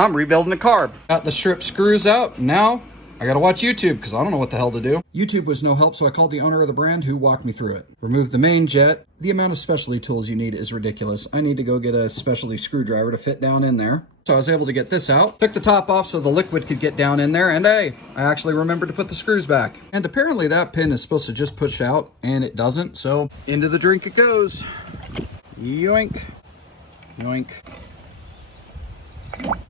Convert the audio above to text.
I'm rebuilding a carb. Got the strip screws out. Now I gotta watch YouTube because I don't know what the hell to do. YouTube was no help, so I called the owner of the brand who walked me through it. Remove the main jet. The amount of specialty tools you need is ridiculous. I need to go get a specialty screwdriver to fit down in there. So I was able to get this out. Took the top off so the liquid could get down in there, and hey, I actually remembered to put the screws back. And apparently that pin is supposed to just push out, and it doesn't, so into the drink it goes. Yoink, yoink.